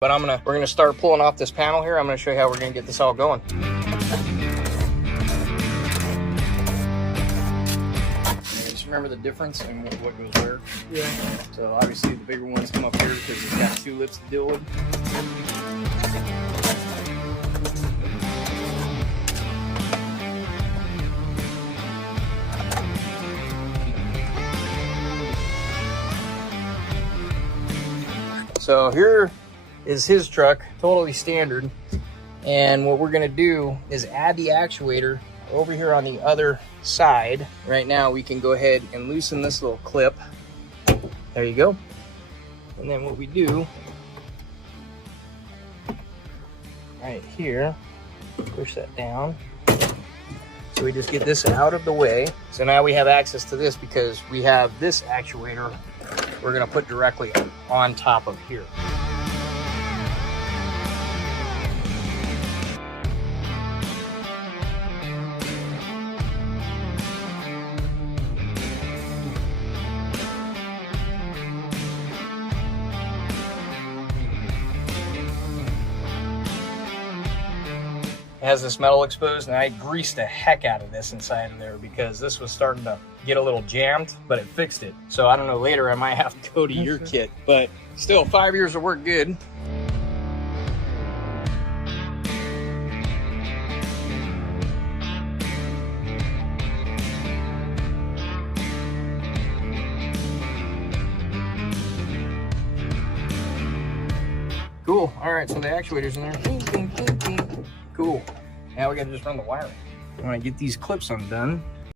But we're gonna start pulling off this panel here. I'm gonna show you how we're gonna get this all going. Just remember the difference in what goes where. Yeah. So obviously the bigger ones come up here because it's got 2 lips to deal with. So here is his truck, totally standard. And what we're gonna do is add the actuator over here on the other side. Right now we can go ahead and loosen this little clip. There you go. And then what we do right here, push that down. So we just get this out of the way. So now we have access to this because we have this actuator we're gonna put directly on top of here. It has this metal exposed, and I greased the heck out of this inside of there because this was starting to get a little jammed, but it fixed it. So I don't know, later I might have to go to your kit, but still 5 years of work good. Cool. All right, so the actuator's in there. Cool. Now we gotta just run the wiring. I'm gonna get these clips undone.